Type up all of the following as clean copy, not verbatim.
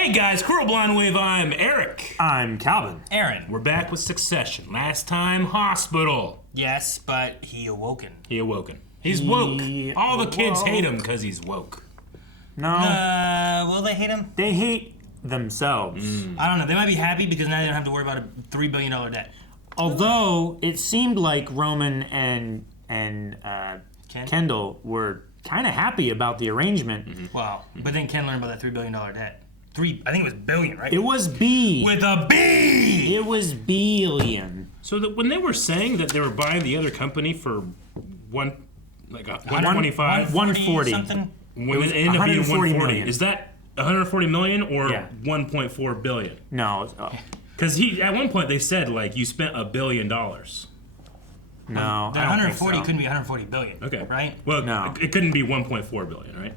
Hey guys, Cruel Blind Wave, I'm Eric. I'm Calvin. Aaron. We're back with Succession. Last time, hospital. Yes, but he awoken. He's woke. All the kids hate him because he's woke. No. Will they hate him? They hate themselves. I don't know. They might be happy because now they don't have to worry about a $3 billion debt. Although it seemed like Roman and Kendall were kind of happy about the arrangement. Wow. But then Ken learned about that $3 billion debt. I think it was billion, right? It was B. With a B! It was billion. So that when they were saying that they were buying the other company for 125, 140 something? when it ended up being 140 140, million. is that 140 million or Yeah. 1.4 billion? No. Because at one point they said like you spent $1 billion. No. The I don't 140 think so. couldn't be 140 billion. Okay. Right? Well, No. it couldn't be 1.4 billion, right?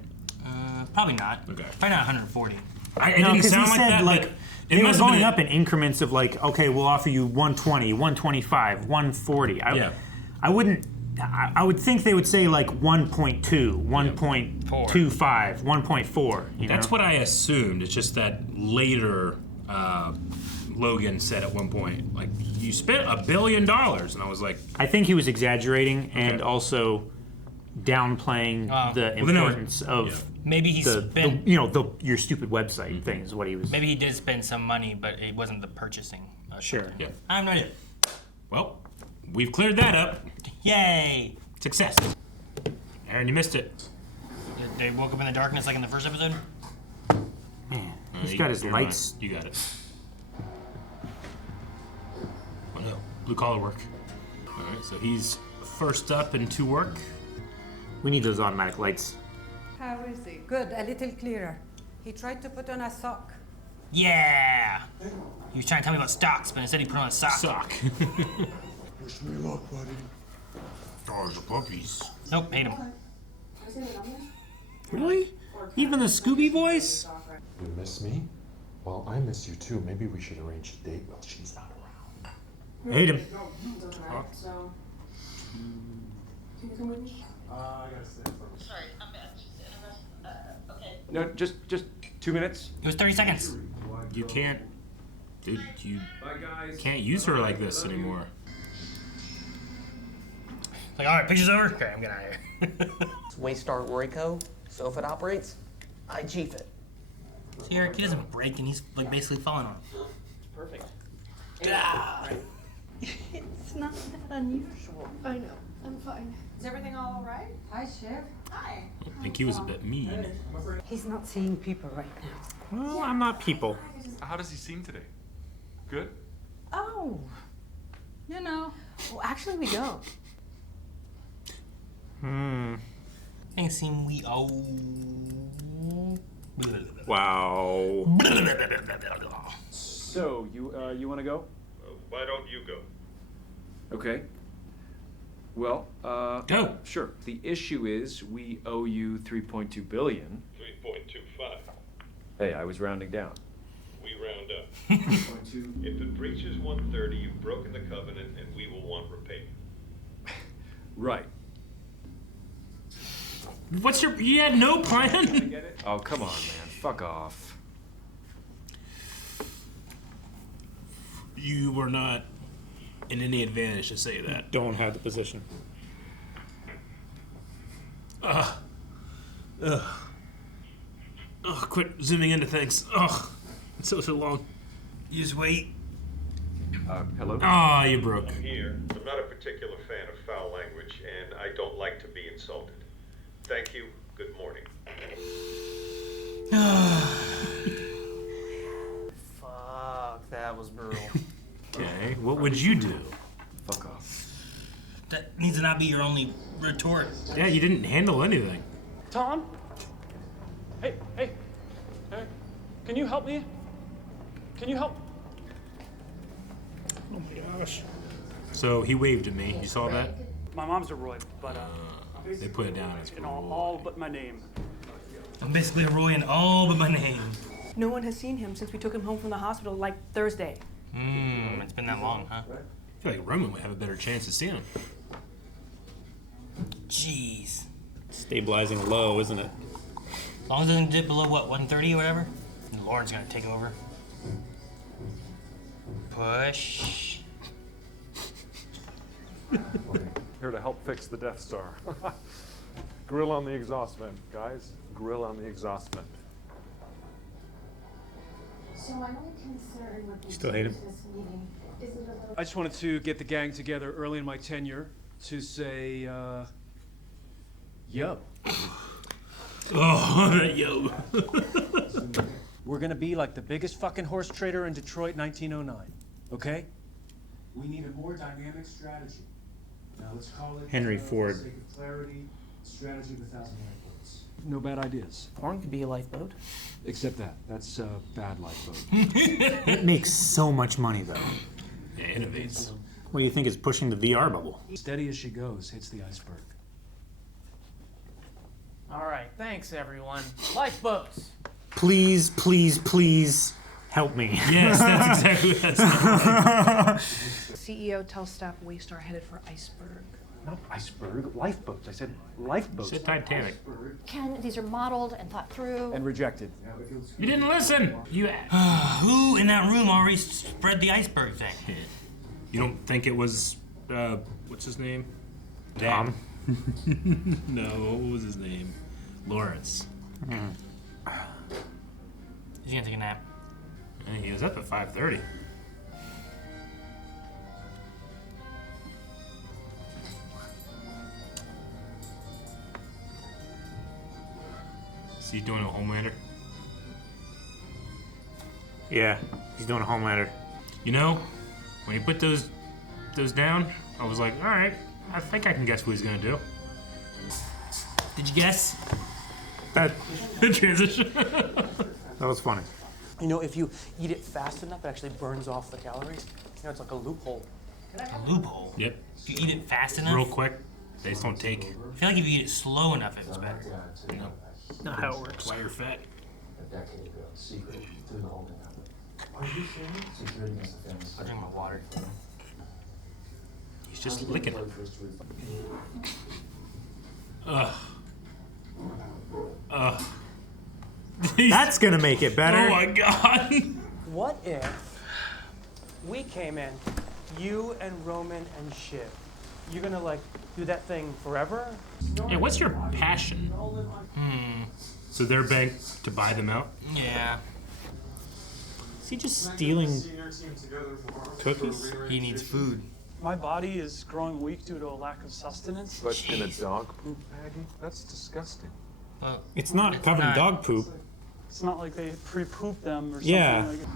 Probably not. Okay. Probably not 140. It No, didn't because sound he like said that. like but they it were must have going been up in increments of like, okay, we'll offer you 120, 125, 140. Yeah. I wouldn't. I would think they would say like 1.2, 1.25, 1.4. That's what I assumed. It's just that later Logan said at one point, like, you spent $1 billion. And I was like, I think he was exaggerating and also downplaying the importance of Maybe he spent. your stupid website thing is what he was. Maybe he did spend some money, but it wasn't the purchasing. Sure. yeah. I have no idea. Well, we've cleared that up. Yay! Success. Aaron, you missed it. They woke up in the darkness like in the first episode? Man, he's got his lights. You got it. Well, no, blue collar work. All right, so he's first up into work. We need those automatic lights. How is he? Good, a little clearer. He tried to put on a sock. Yeah! He was trying to tell me about stocks, but instead he put on a sock. Sock. Wish me luck, buddy. Stars are puppies. Nope, hate him. Really? Even the Scooby voice? You miss me? Well, I miss you too. Maybe we should arrange a date while she's not around. Hate him. So, can you come with me? I gotta stay first. Sorry, I'm just interested. Okay. No, just 2 minutes. It was 30 seconds. You can't, dude, you Bye, guys. can't use her like this anymore. Like, alright, picture's over? Okay, I'm getting out of here. It's Waystar Royco, so if it operates, I chief it. See, Eric, he doesn't break and he's like basically falling on him. Perfect. It's not that unusual. I know. I'm fine. Is everything all right? Hi, Chef. Hi. I think he was a bit mean. He's not seeing people right now. Well, I'm not people. How does he seem today? Good? Oh, well, actually we don't. Things seem we Wow. So, you want to go? Why don't you go? Okay. Well, Go. sure. The issue is we owe you 3.2 billion. 3.25. Hey, I was rounding down. We round up. 3.2. If it breaches 130, you've broken the covenant and we will want repayment. Right. You had no plan? Get it? Oh, come on, man. Fuck off. You were not in any advantage to say that. Don't have the position. Quit zooming into things. It's so long. You just wait. Hello? Ah, you broke. Here, I'm not a particular fan of foul language and I don't like to be insulted. Thank you. Good morning. Fuck, that was brutal. Okay, what would you do? Fuck off. That needs to not be your only retort. Yeah, you didn't handle anything. Tom? Hey, can you help me? Can you help? Oh my gosh. So he waved at me. You saw that? My mom's a Roy, but They put it down as in all but my name. I'm basically a Roy in all but my name. No one has seen him since we took him home from the hospital like Thursday. It's been that long, huh? I feel like Roman would have a better chance of seeing him. Jeez. Stabilizing low, isn't it? As long as it doesn't dip below, what, 130 or whatever? And Lauren's gonna take over. Push. Here to help fix the Death Star. Grill on the exhaust vent, guys. Grill on the exhaust vent. So my only concern with Still hate him? this meeting is it about I just wanted to get the gang together early in my tenure to say, yo. Oh, that yo. We're gonna be like the biggest fucking horse trader in Detroit 1909, okay? We need a more dynamic strategy. Now let's call it Henry Ford. For the sake of clarity, strategy of 1,000 lifeboats. No bad ideas. Porn could be a lifeboat. Except that. That's a bad lifeboat. It makes so much money though. Yeah, innovates. What do you think is pushing the VR bubble? Steady as she goes, hits the iceberg. All right, thanks everyone. Lifeboats. Please, please, please help me. Yes, that's exactly what that's CEO tells staff Waystar headed for Iceberg. Not iceberg, lifeboats. I said lifeboats. Said Titanic. Ken, these are modeled and thought through. And rejected. You didn't listen. You. Who in that room already spread the iceberg thing? You don't think it was what's his name? Tom? No, what was his name? Lawrence. He's gonna take a nap. And he was up at 5:30. Is he doing a Homelander? Yeah, he's doing a Homelander. You know, when he put those down, I was like, all right, I think I can guess what he's gonna do. Did you guess? That The transition. that was funny. You know, if you eat it fast enough, it actually burns off the calories. You know, it's like a loophole. A loophole. Yep. If you eat it fast enough. Real quick. They just don't take. I feel like if you eat it slow enough, it's better. No. Not how it works. That's why you're fat. I'll drink my water. He's just licking it. Ugh. Ugh. That's gonna make it better. Oh my god. What if we came in, you and Roman and Shiv? You're gonna like do that thing forever? Yeah, what's your passion? So they're bank to buy them out? Yeah. Is he just stealing cookies? He needs food. My body is growing weak due to a lack of sustenance. But in a dog poop baggie? That's disgusting. Well, It's not covered in not. dog poop. It's not like they pre-poop them or something Yeah. like it.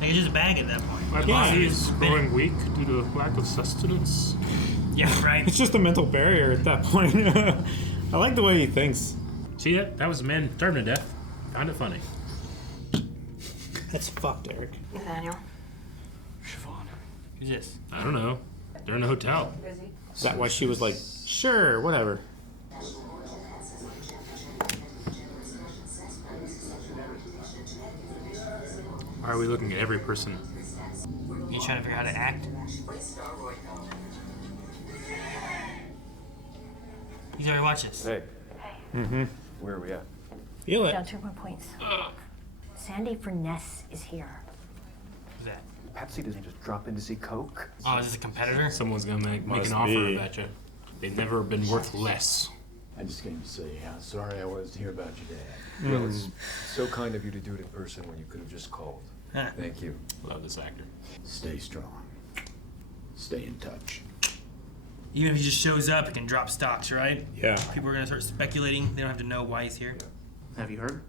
like it's just a bag at that point. My body is growing weak due to lack of sustenance. Yeah, right. It's just a mental barrier at that point. I like the way he thinks. See that? That was a man starving to death. Found it funny. That's fucked, Eric. Nathaniel. Siobhan. Who's this? I don't know. They're in a hotel. Is that why she was like, sure, whatever? Why are we looking at every person? You trying to figure out how to act? You ever watch this? Hey, Mm-hmm. where are we at? Feel Down it. 2 more points. Sandy Furness is here. Who's that? Pepsi doesn't just drop in to see Coke. Oh, is this a competitor? Someone's gonna make Must an offer, be. I betcha. They've never been worth less. I just came to say how sorry I was to hear about your dad. Well, it's so kind of you to do it in person when you could have just called. Huh. Thank you. Love this actor. Stay strong. Stay in touch. Even if he just shows up, he can drop stocks, right? Yeah. People are gonna start speculating. They don't have to know why he's here. Have you heard?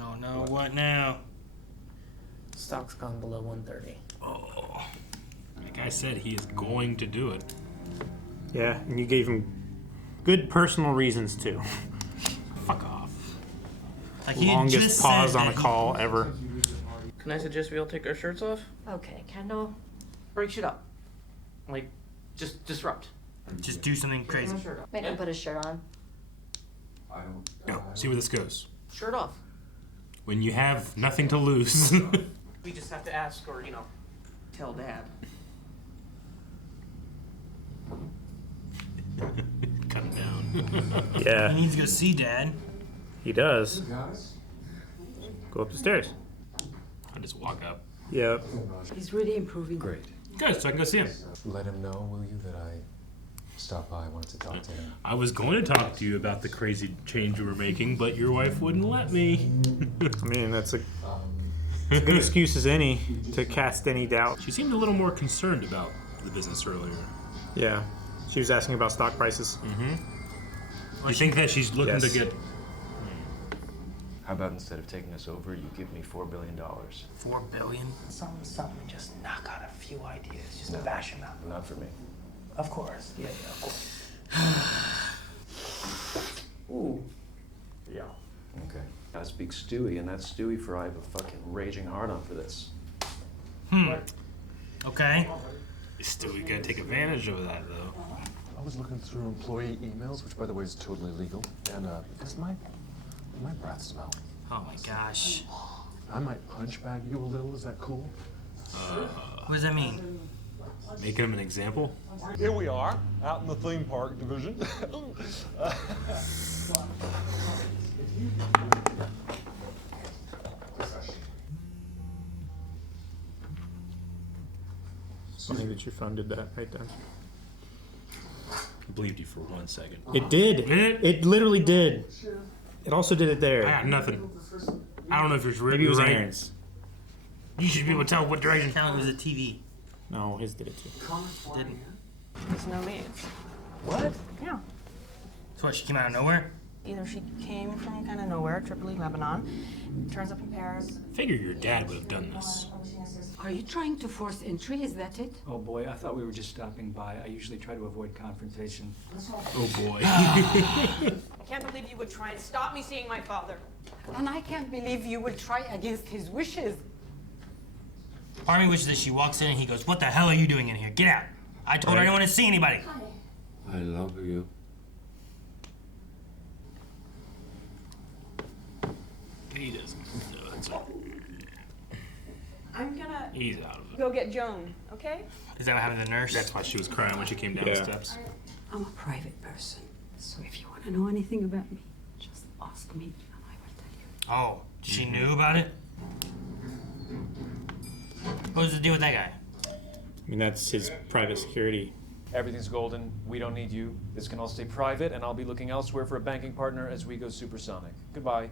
Oh no, what now? Stock's gone below 130. Oh. Like I said, he is going to do it. Yeah, and you gave him good personal reasons too. Fuck off. Like he had Longest just pause said on a that he- call ever. Can I suggest we all take our shirts off? Okay, Kendall. Break shit up. Like, just disrupt. Just do something crazy. Make him put his shirt on. No, see where this goes. Shirt off. When you have nothing to lose. We just have to ask or, you know, tell Dad. Cut him down. Yeah, He needs to go see Dad. he does. Go up the stairs. I just walk up. Yep. He's really improving. Great. Good, so I can go see him. Let him know, will you, that I stopped by. I wanted to talk to him. I was going to talk to you about the crazy change you were making, but your wife wouldn't let me. I mean, that's a good excuse as any to cast any doubt. She seemed a little more concerned about the business earlier. Yeah. She was asking about stock prices. You think that she's looking to get... How about instead of taking us over, you give me $4 billion? $4 billion? Something, just knock out a few ideas, just bash them out. Not for me. Of course, yeah, of course. Ooh. Yeah. Okay. I speak Stewy, and that's Stewy for I have a fucking raging hard-on for this. Okay. Still, we gotta take advantage of that, though. I was looking through employee emails, which by the way is totally legal, and does my breath smell? Oh my gosh. I might punch bag you a little. Is that cool? What does that mean? Making him an example? Here we are, out in the theme park division. Funny that your phone did that right then. I believed you for 1 second. It did. Did it? It literally did. It also did it I there. got nothing. I don't know if it's Maybe it was right. Aaron's. You should be able to tell what direction. Tell it was a TV. No, his did it too. Didn't. There's no maids. What? Yeah. So what, she came out of nowhere? Either she came from kind of nowhere, Tripoli, Lebanon, turns up in Paris. Figure your dad would have done this. Are you trying to force entry? Is that it? Oh boy, I thought we were just stopping by. I usually try to avoid confrontation. Oh boy. I can't believe you would try and stop me seeing my father. And I can't believe you will try against his wishes. Part of me wishes that she walks in and he goes, "What the hell are you doing in here? Get out. I told her I don't want to see anybody." I love you. He doesn't. No, that's all. I'm gonna He's out of it. go get Joan, okay? Is that what happened to the nurse? That's why she was crying when she came down the steps. I'm a private person, so if you want to know anything about me, just ask me and I will tell you. Oh, she knew about it? What was the deal with that guy? I mean, that's his private security. Everything's golden. We don't need you. This can all stay private, and I'll be looking elsewhere for a banking partner as we go supersonic. Goodbye.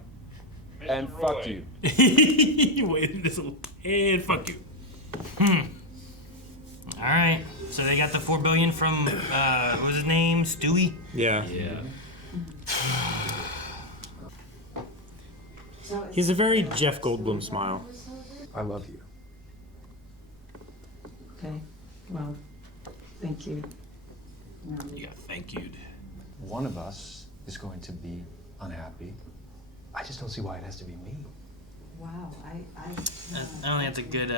And fuck you. Wait, this little... And fuck you. All right. So they got the $4 billion from, what was his name? Stewy? Yeah. Yeah. He's a very Jeff Goldblum smile. I love you. Okay, well, thank you. You got thank you'd. One of us is going to be unhappy. I just don't see why it has to be me. Wow, I don't think that's a good,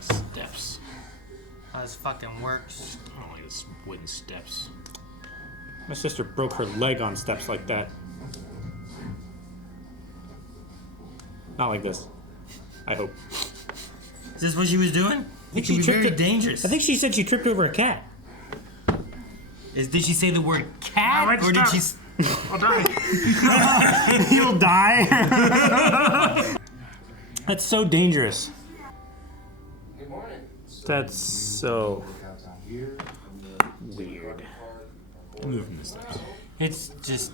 Steps. how this fucking works. I don't like this wooden steps. My sister broke her leg on steps like that. Not like this. I hope. Is this what she was doing? It can be very dangerous. I think she said she tripped over a cat. Did she say the word cat? Or did she... I'll die. You'll die. That's so dangerous. Good morning. That's so weird. Moving the steps. It's just...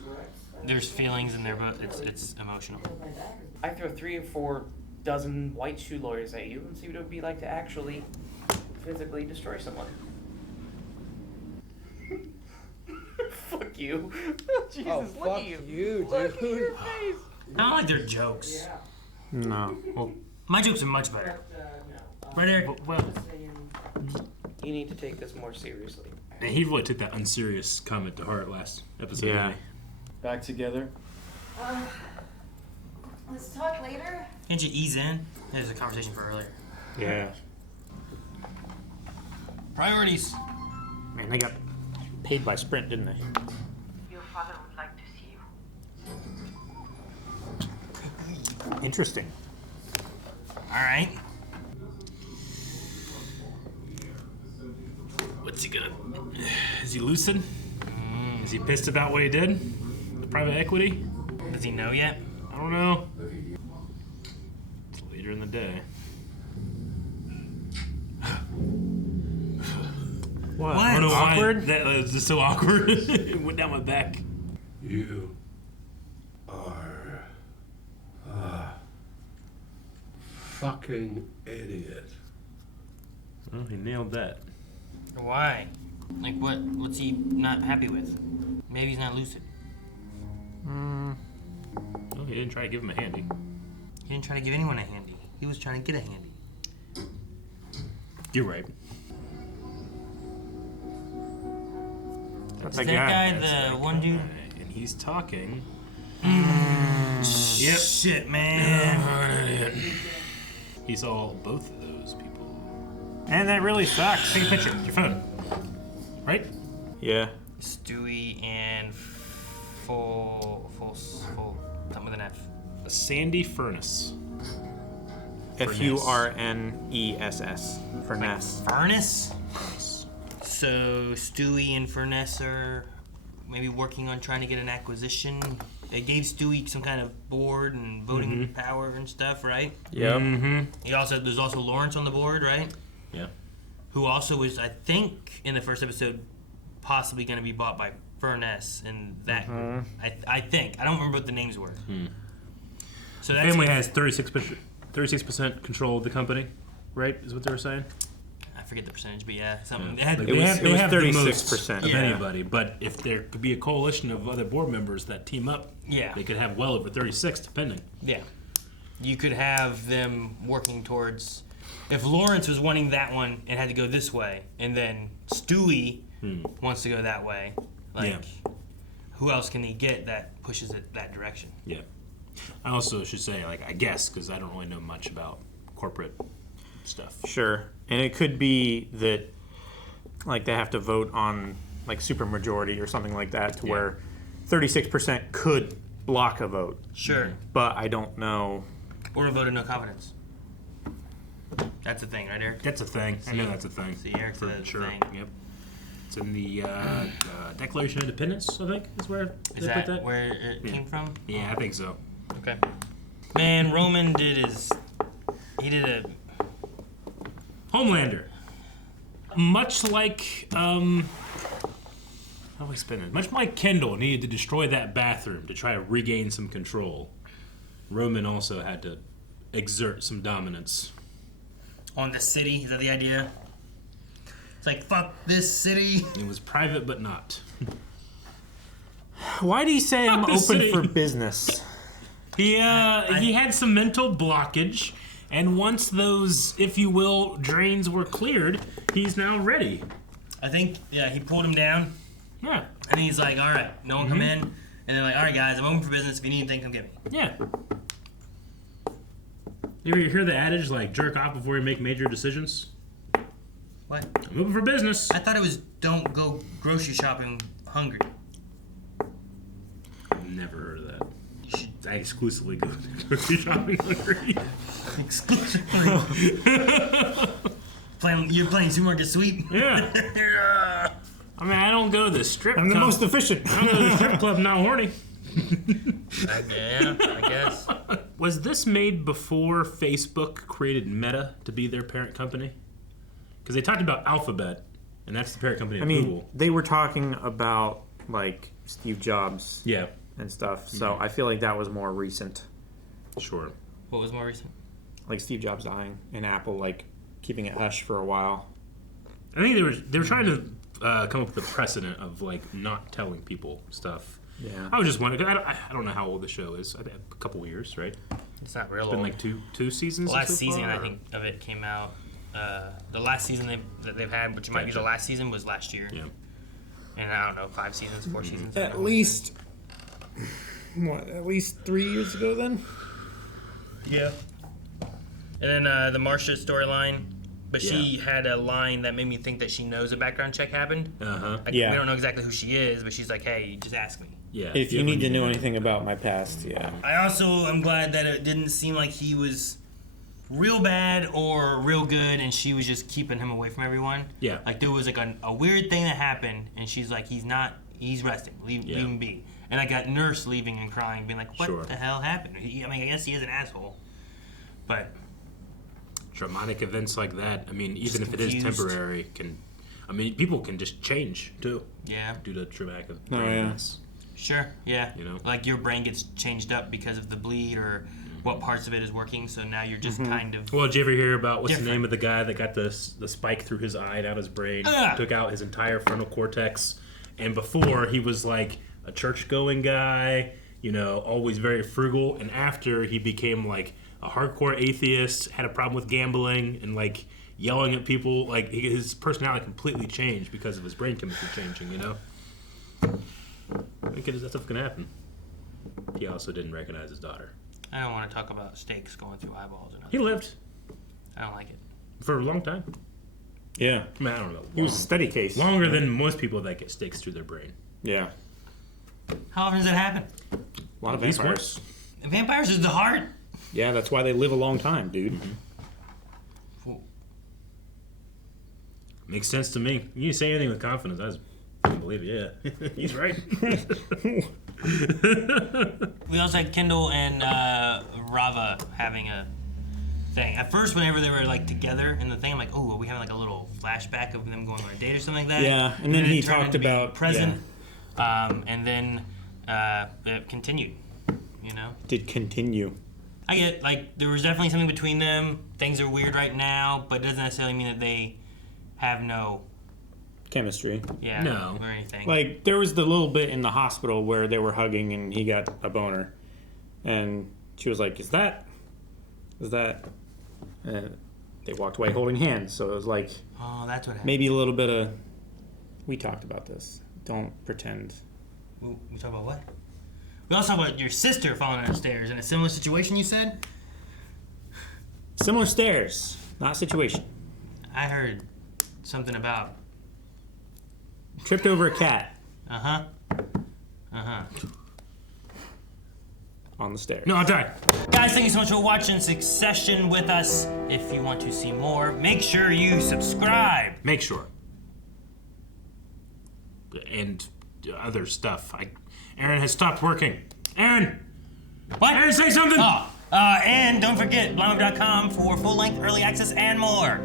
There's feelings in there, but it's emotional. I throw 3 or 4 dozen white shoe lawyers at you and see what it would be like to actually physically destroy someone. Fuck you. Jesus, look at you. Dude. Look at your face. I don't like their jokes. No. Well, my jokes are much better. Right, Eric? Well, You need to take this more seriously. And he really took that unserious comment to heart last episode. Yeah. Back together. Let's talk later. can't you ease in? There's a conversation for earlier. Yeah. Priorities. Man, they got paid by Sprint, didn't they? Your father would like to see you. Interesting. All right. What's he gonna... Is he lucid? Is he pissed about what he did? The private equity? Does he know yet? I don't know. It's later in the day. What? I don't know why Awkward? that was just so awkward. It went down my back. You are a fucking idiot. Well, he nailed that. Why? Like, what's he not happy with? Maybe he's not lucid. Well, he didn't try to give him a handy. He didn't try to give anyone a handy. He was trying to get a handy. You're right. That's Is that guy the one dude? And he's talking. Yep. Shit, man. He saw both of those people. And that really sucks. Take a picture with your phone. Right? Yeah. Stewy and full, something with an F. A sandy furnace. Furness. Furness. Furnace? So Stewy and Furness are maybe working on trying to get an acquisition. They gave Stewy some kind of board and voting power and stuff, right? Yep. There's also Lawrence on the board, right? Yeah. Who also was, I think, in the first episode, possibly going to be bought by Furness and that group. I think. I don't remember what the names were. So The that's family has 36% control of the company, right? Is what they were saying? I forget the percentage, but yeah, something. Yeah. They It was have 36% of Yeah. anybody, but if there could be a coalition of other board members that team up, Yeah. they could have well over 36, depending. Yeah. You could have them working towards. If Lawrence was wanting that one, it had to go this way, and then Stewy wants to go that way. Like, who else can he get that pushes it that direction? Yeah. I also should say, like, I guess, because I don't really know much about corporate stuff. Sure. And it could be that, like, they have to vote on, like, supermajority or something like that to where 36% could block a vote. Sure. But I don't know. Or a vote of no confidence. That's a thing, right, Eric? That's a thing. I know that's a thing. See, Eric For said it's a sure. thing. Yep. It's in the Declaration of Independence, I think, is where Is they that put that. where it came from? Yeah, I think so. Okay. Man, Roman did he did a Homelander. Much like how do we spin it? Much like Kendall needed to destroy that bathroom to try to regain some control, Roman also had to exert some dominance. on the city. Is that the idea? It's like, fuck this city. It was private, but not. Why do you say I'm Fuck open the city. for business? He had some mental blockage, and once those, if you will, drains were cleared, he's now ready. I think, yeah, he pulled him down. Yeah. And he's like, all right, no one come in. And then like, all right, guys, I'm open for business. If you need anything, come get me. Yeah. You ever hear the adage, like, jerk off before you make major decisions? What? I'm open for business. I thought it was don't go grocery shopping hungry. I've never heard of that. I exclusively go grocery shopping hungry. Exclusively. You're playing supermarket sweep? Yeah. I mean, I don't go to the strip club. I'm the most efficient. I don't go to the strip club not horny. Yeah, I guess. Was this made before Facebook created Meta to be their parent company? Because they talked about Alphabet, and that's the parent company of Google. They were talking about, like, Steve Jobs Yeah. and stuff, so I feel like that was more recent. Sure. What was more recent? Like Steve Jobs dying and Apple, like, keeping it hush for a while. I think they were trying to come up with a precedent of, like, not telling people stuff. Yeah. I was just wondering, I don't know how old the show is. I think a couple years, right? It's not real It's been old. like two seasons. The last so season, far, I or- think, of it came out. The last season that they've had, which might be the Gotcha. last season, was last year. Yeah. And I don't know, 5 seasons, 4 seasons. I don't At know. least 3 years ago then? Yeah. And then the Marsha storyline, but she had a line that made me think that she knows a background check happened. Uh-huh. Like, Yeah. we don't know exactly who she is, but she's like, hey, just ask me. Yeah. If you need to know anything about my past, yeah. I also am glad that it didn't seem like he was real bad or real good, and she was just keeping him away from everyone. Yeah. Like there was like a weird thing that happened, and she's like, he's not He's resting. Leave him be. And I got Nurse leaving and crying, being like, what the hell happened? I guess he is an asshole. But traumatic events like that, I mean, even if it is temporary, people can just change too. Yeah. Due to traumatic events. Sure, yeah. Like your brain gets changed up because of the bleed or what parts of it is working, so now you're just kind of... Well, did you ever hear about what's the name of the guy that got the spike through his eye and out his brain, took out his entire frontal cortex, and before he was like a church-going guy, always very frugal, and after he became like a hardcore atheist, had a problem with gambling, and like yelling at people, like his personality completely changed because of his brain chemistry changing, I think that stuff can happen. He also didn't recognize his daughter. I don't want to talk about stakes going through eyeballs. He lived. I don't like it. For a long time. Yeah. I mean, I don't know. He was a study case. Longer than most people that get stakes through their brain. Yeah. How often does that happen? A lot of vampires. Vampires is the heart. Yeah, that's why they live a long time, dude. Makes sense to me. You say anything with confidence, I just don't believe it. Yeah, he's right. We also had Kendall and Rava having a thing. At first, whenever they were like together in the thing, I'm like, oh, are we having like a little flashback of them going on a date or something like that? Yeah, and then he talked about present, and then it continued. Did continue. I get like there was definitely something between them. Things are weird right now, but it doesn't necessarily mean that they have no chemistry. Yeah, no, or anything. Like there was the little bit in the hospital where they were hugging and he got a boner, and she was like, "Is that?" They walked away holding hands, so it was like, oh, that's what happened. Maybe a little bit of. We talked about this. Don't pretend. We talked about what? We also talked about your sister falling down the stairs in a similar situation. You said. Similar stairs, not situation. I heard something about tripped over a cat. On the stairs. No, I'll die. Guys, thank you so much for watching Succession with us. If you want to see more, make sure you subscribe. Make sure. And other stuff. Aaron has stopped working. Aaron! What? Aaron, say something! And don't forget, blindweb.com for full-length early access and more.